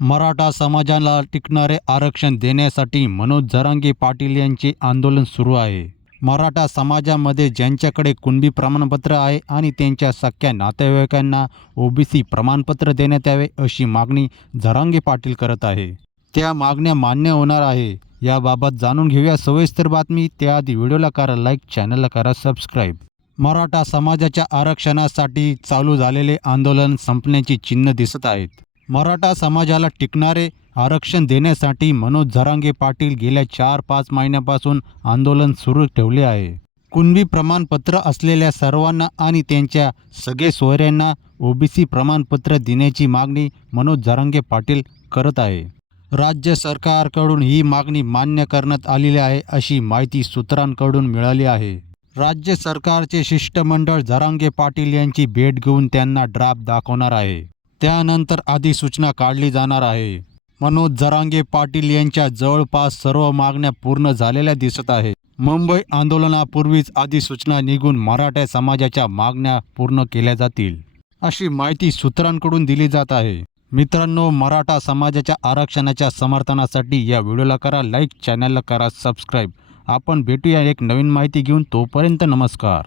मराठा समाजाला टिकणारे आरक्षण देण्यासाठी मनोज जरांगे पाटील यांचे आंदोलन सुरू आहे. मराठा समाजामध्ये ज्यांच्याकडे कुणबी प्रमाणपत्र आहे आणि त्यांच्या सख्या नातेवाईकांना ओबीसी प्रमाणपत्र देण्यात यावे अशी मागणी झरांगे पाटील करत आहे. त्या मागण्या मान्य होणार आहे. याबाबत जाणून घेऊया सविस्तर बातमी. त्याआधी व्हिडिओला करा लाईक चॅनलला करा सबस्क्राईब. मराठा समाजाच्या आरक्षणासाठी चालू झालेले आंदोलन संपण्याची चिन्ह दिसत आहेत. मराठा समाजाला टिकणारे आरक्षण देण्यासाठी मनोज झरांगे पाटील गेल्या चार पाच महिन्यापासून आंदोलन सुरू ठेवले आहे. कुणबी प्रमाणपत्र असलेल्या सर्वांना आणि त्यांच्या सगळे सोयऱ्यांना ओबीसी प्रमाणपत्र देण्याची मागणी मनोज झरांगे पाटील करत आहे. राज्य सरकारकडून ही मागणी मान्य करण्यात आलेली आहे अशी माहिती सूत्रांकडून मिळाली आहे. राज्य सरकारचे शिष्टमंडळ झरांगे पाटील यांची भेट घेऊन त्यांना ड्राफ्ट दाखवणार आहे. त्यानंतर अधिसूचना काढली जाणार आहे. मनोज जरांगे पाटील यांच्या जवळपास सर्व मागण्या पूर्ण झालेल्या दिसत आहे. मुंबई आंदोलनापूर्वीच अधिसूचना निघून मराठा समाजाच्या मागण्या पूर्ण केल्या जातील अशी माहिती सूत्रांकडून दिली जात आहे. मित्रांनो मराठा समाजाच्या आरक्षणाच्या समर्थनासाठी या व्हिडिओला करा लाईक चॅनलला करा सबस्क्राईब. आपण भेटूया एक नवीन माहिती घेऊन तोपर्यंत नमस्कार.